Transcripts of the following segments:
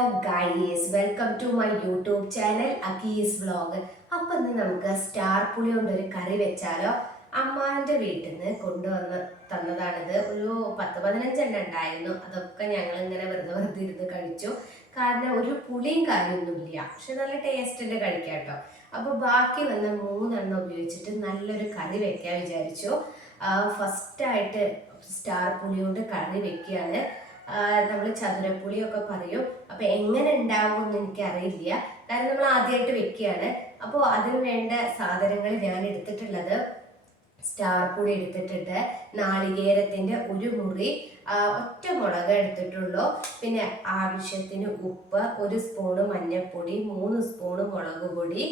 Guys, welcome to my YouTube channel Akkis vlog. അപ്പം ഇന്ന് നമുക്ക് സ്റ്റാർ പുളി കൊണ്ടൊരു കറി വെച്ചാലോ? അമ്മാൻ്റെ വീട്ടിൽ നിന്ന് കൊണ്ടുവന്ന് തന്നതാണിത്. ഒരു 10-15 എണ്ണം ഉണ്ടായിരുന്നു. അതൊക്കെ ഞങ്ങൾ ഇങ്ങനെ വെറുതെ ഇരുന്ന് കഴിച്ചു. കാരണം ഒരു പുളിയും കാര്യമൊന്നുമില്ല, പക്ഷെ നല്ല ടേസ്റ്റിൻ്റെ കഴിക്കാം കേട്ടോ. അപ്പോൾ ബാക്കി വന്ന 3 എണ്ണം ഉപയോഗിച്ചിട്ട് നല്ലൊരു കറി വെക്കാൻ വിചാരിച്ചു. ഫസ്റ്റായിട്ട് സ്റ്റാർ പുളി കൊണ്ട് കറി വെക്കുകയാണ്. നമ്മൾ ചതുരപ്പുളിയൊക്കെ പറയും. അപ്പോൾ എങ്ങനെ ഉണ്ടാവും എന്ന് എനിക്കറിയില്ല, കാരണം നമ്മൾ ആദ്യമായിട്ട് വെക്കുകയാണ്. അപ്പോൾ അതിന് വേണ്ട സാധനങ്ങൾ ഞാൻ എടുത്തിട്ടുള്ളത്: സ്റ്റാർ പുളി എടുത്തിട്ടുണ്ട്, നാളികേരത്തിൻ്റെ ഒരു മുറി, ഒറ്റ മുളക് എടുത്തിട്ടുള്ളൂ, പിന്നെ ആവശ്യത്തിന് ഉപ്പ്, 1 സ്പൂണ് മഞ്ഞൾപ്പൊടി, 3 സ്പൂണ് മുളക് പൊടി,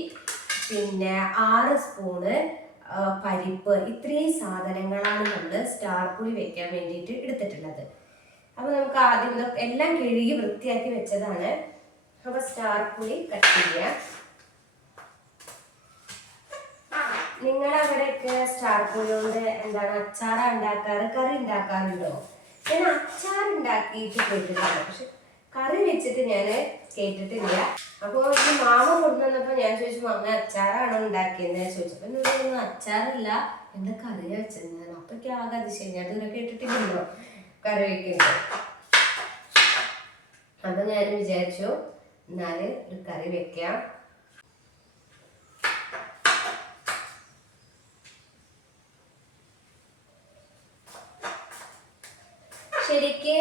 പിന്നെ 6 സ്പൂണ് പരിപ്പ്. ഇത്രയും സാധനങ്ങളാണ് നമ്മൾ സ്റ്റാർ പുളി വെക്കാൻ വേണ്ടിയിട്ട് എടുത്തിട്ടുള്ളത്. അപ്പോൾ നമുക്ക് ആദ്യം ഇതൊക്കെ എല്ലാം കഴുകി വൃത്തിയാക്കി വെച്ചതാണ്. അപ്പോൾ സ്റ്റാർ പുളി കട്ട് ചെയ്യുക. നിങ്ങളവിടെയൊക്കെ സ്റ്റാർ പുളി കൊണ്ട് എന്താണ് അച്ചാർ ഉണ്ടാക്കാറ്, കറി ഉണ്ടാക്കാറുണ്ടോ? ഞാൻ അച്ചാർ ഉണ്ടാക്കിയിട്ട് കേട്ടിട്ടുണ്ട്, പക്ഷെ കറി വെച്ചിട്ട് ഞാൻ കേട്ടിട്ടില്ല. അപ്പോൾ ഈ മാമ കൊണ്ടുവന്നപ്പോൾ ഞാൻ ചോദിച്ചു, മാമ അച്ചാറാണോ ഉണ്ടാക്കിയെന്ന് ചോദിച്ചപ്പോൾ എന്നോട് അച്ചാറില്ല, എന്താ കറി വെച്ചത്. അപ്പൊക്കെ ആകെ അതിശയം, ഞാൻ ദൂരെ കേട്ടിട്ടില്ലല്ലോ കറി വയ്ക്കുന്നത്. അപ്പൊ ഞാൻ വിചാരിച്ചു എന്നാല് ഒരു കറി വെക്കാം. ശരിക്ക്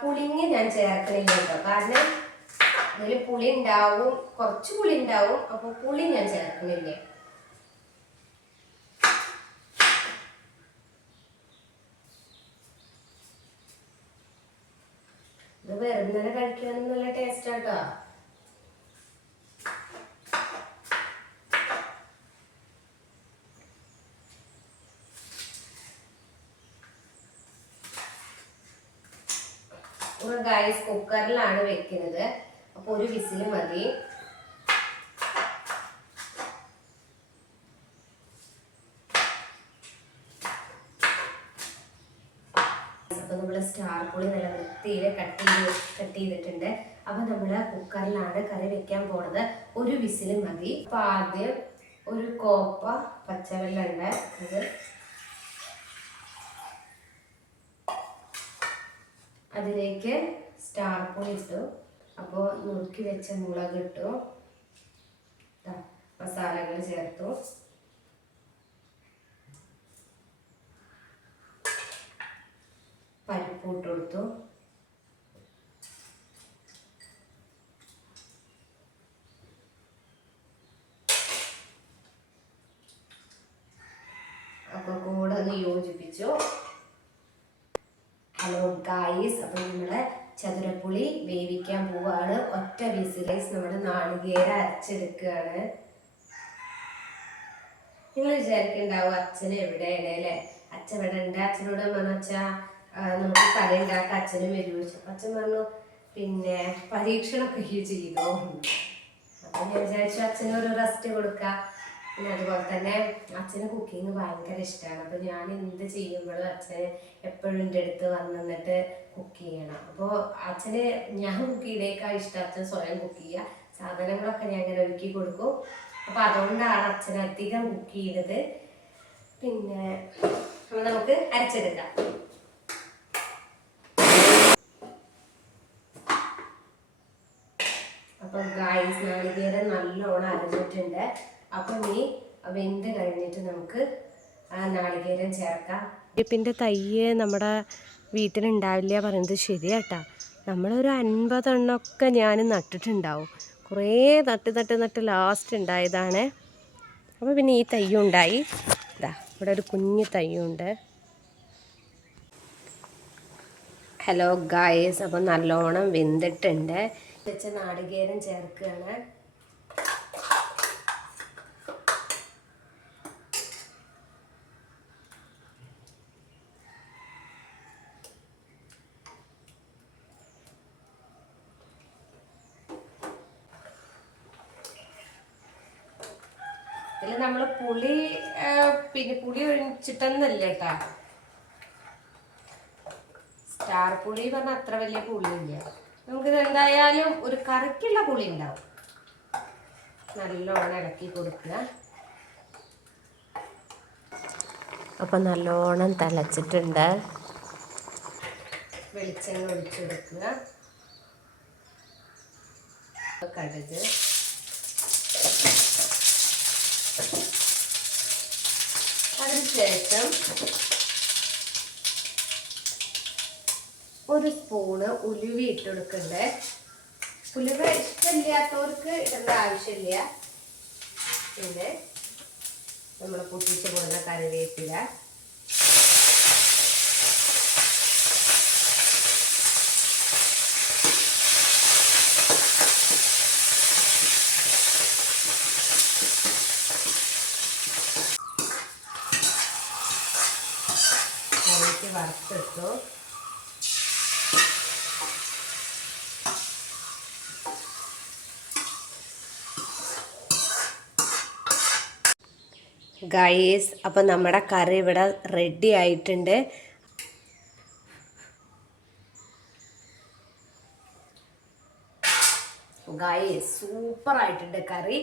പുളിങ്ങി ഞാൻ ചേർക്കണില്ല കേട്ടോ, കാരണം അതിൽ പുളി ഉണ്ടാവും, കുറച്ച് പുളി ഉണ്ടാവും. അപ്പൊ പുളി ഞാൻ ചേർക്കണില്ല. ഇത് വെറുതെ കഴിക്കാനും നല്ല ടേസ്റ്റ് ആട്ടോ. ഗൈസ്, കുക്കറിലാണ് വെക്കുന്നത്. അപ്പൊ ഒരു വിസിൽ മതി. അപ്പൊ നമ്മള് സ്റ്റാർ പുളി നല്ല വൃത്തിയിൽ കട്ട് ചെയ്തിട്ടുണ്ട്. അപ്പൊ നമ്മള് കുക്കറിലാണ് കറി വെക്കാൻ പോണത്. ഒരു വിസിൽ മതി. അപ്പൊ ആദ്യം ഒരു കോപ്പ പച്ചവെള്ളം ഉണ്ട്, അതിലേക്ക് സ്റ്റാർ പുളി ഇട്ടു. അപ്പോൾ നുറുക്കി വെച്ച മുളക് ഇട്ടു, മസാലകൾ ചേർത്തു, പരിപ്പ് ഇട്ട് കൊടുത്തു, ഒക്കെ കൂടെ ഒന്ന് യോജിപ്പിച്ചു. ഹലോ ഗായ്സ്, അപ്പോൾ നമ്മൾ ചതുരപ്പുളി വേവിക്കാൻ പോവുകയാണ്. ഒറ്റ വിസിലൈസ് നമ്മുടെ നാളികേരം അരച്ചെടുക്കുകയാണ്. നിങ്ങൾ വിചാരിക്കുന്നുണ്ടാവും അച്ഛൻ എവിടെയാണ് അല്ലേ? അച്ഛൻ ഇവിടെ ഉണ്ട്. അച്ഛനോട് പറഞ്ഞു, വെച്ചാൽ നമുക്ക് കറി ഉണ്ടാക്കാൻ അച്ഛനും വരുമോ? അച്ഛൻ പറഞ്ഞു, പിന്നെ പരീക്ഷണമൊക്കെ ചെയ്തോ. അപ്പം ഞാൻ വിചാരിച്ചു അച്ഛനൊരു റെസ്റ്റ് കൊടുക്കാം. പിന്നെ അതുപോലെ തന്നെ അച്ഛന് കുക്കിങ് ഭയങ്കര ഇഷ്ടമാണ്. അപ്പോൾ ഞാൻ എന്ത് ചെയ്യുമ്പോഴും അച്ഛന് എപ്പോഴും എൻ്റെ അടുത്ത് വന്നിട്ട് കുക്ക് ചെയ്യണം. അപ്പോൾ അച്ഛന് ഞാൻ കുക്ക് ചെയ്തേക്കാൾ ഇഷ്ടം അച്ഛൻ സ്വയം കുക്ക് ചെയ്യുക. സാധനങ്ങളൊക്കെ ഞാൻ ഇങ്ങനെ ഒരുക്കി കൊടുക്കും. അപ്പോൾ അതുകൊണ്ടാണ് അച്ഛൻ അധികം കുക്ക് ചെയ്തത്. പിന്നെ നമുക്ക് അരച്ചെടുക്കാം. അപ്പം ഗായ്സ്, നാളികേരം നല്ലോണം അരഞ്ഞിട്ടുണ്ട്. അപ്പം ഇനി വെന്ത് കഴിഞ്ഞിട്ട് നമുക്ക് നാളികേരം ചേർക്കാം. വേപ്പിൻ്റെ തയ്യ് നമ്മുടെ വീട്ടിലുണ്ടാവില്ല പറയുന്നത് ശരിയാട്ടാ. നമ്മളൊരു 50 എണ്ണമൊക്കെ ഞാൻ നട്ടിട്ടുണ്ടാവും. കുറേ നട്ട് ലാസ്റ്റ് ഉണ്ടായതാണ്. അപ്പോൾ പിന്നെ ഈ തയ്യും ഉണ്ടായി. ഇതാ ഇവിടെ ഒരു കുഞ്ഞു തയ്യുണ്ട്. ഹലോ ഗായ്സ്, അപ്പം നല്ലോണം വെന്തിട്ടുണ്ട്. വെച്ച നാളികേരം ചേർക്കുകയാണ്. ഇതിൽ നമ്മൾ പുളി പിന്നെ പുളി ഒഴിച്ചിട്ടൊന്നല്ല കേട്ടാ. സ്റ്റാർ പുളി പറഞ്ഞാൽ അത്ര വലിയ പുളിയില്ല, നമുക്കിത് എന്തായാലും ഒരു കറിക്കുള്ള പുളി ഉണ്ടാവും. നല്ലോണം ഇളക്കി കൊടുക്കുക. അപ്പം നല്ലോണം തിളച്ചിട്ടുണ്ട്. വെളിച്ചെണ്ണ ഒഴിച്ചു കൊടുക്കുക. കടുക്, അതിനുശേഷം ഒരു സ്പൂണ് ഉലുവ ഇട്ട് കൊടുക്കണ്ടേ. ഉലുവ ഇഷ്ടമില്ലാത്തവർക്ക് ഇടേണ്ട ആവശ്യമില്ല. പിന്നെ നമ്മൾ പൊട്ടിച്ച് കൊടുക്കുന്ന കറിവേപ്പില, കറിവേപ്പില വറുത്തിട്ടു. ഗൈസ്, അപ്പം നമ്മുടെ കറി ഇവിടെ റെഡി ആയിട്ടുണ്ട്. ഗൈസ്, സൂപ്പർ ആയിട്ടുണ്ട് കറി.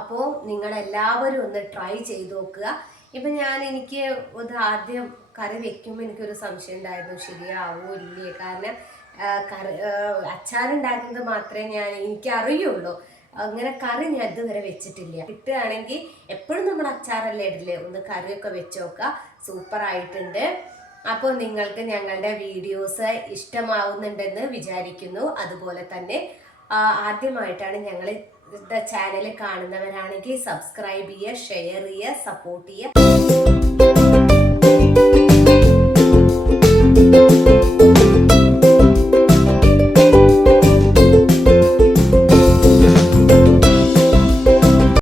അപ്പോൾ നിങ്ങളെല്ലാവരും ഒന്ന് ട്രൈ ചെയ്ത് നോക്കുക. ഇപ്പം എനിക്ക് ഇത് ആദ്യം കറി വെക്കുമ്പോൾ എനിക്കൊരു സംശയം ഉണ്ടായിരുന്നു, ശരിയാവോ ഇല്ലേ. കാരണം അച്ചാറുണ്ടാക്കുന്നത് മാത്രമേ എനിക്കറിയുള്ളൂ. അങ്ങനെ കറി ഞാൻ ഇതുവരെ വെച്ചിട്ടില്ല. കിട്ടുകയാണെങ്കിൽ എപ്പോഴും നമ്മൾ അച്ചാറല്ലേ ഇടില്ലേ, ഒന്ന് കറിയൊക്കെ വെച്ച് നോക്കുക. സൂപ്പർ ആയിട്ടുണ്ട്. അപ്പോൾ നിങ്ങൾക്ക് ഞങ്ങളുടെ വീഡിയോസ് ഇഷ്ടമാവുന്നുണ്ടെന്ന് വിചാരിക്കുന്നു. അതുപോലെ തന്നെ ആദ്യമായിട്ടാണ് ഞങ്ങൾ ചാനൽ കാണുന്നവരാണെങ്കിൽ സബ്സ്ക്രൈബ് ചെയ്യുക, ഷെയർ ചെയ്യുക, സപ്പോർട്ട് ചെയ്യുക.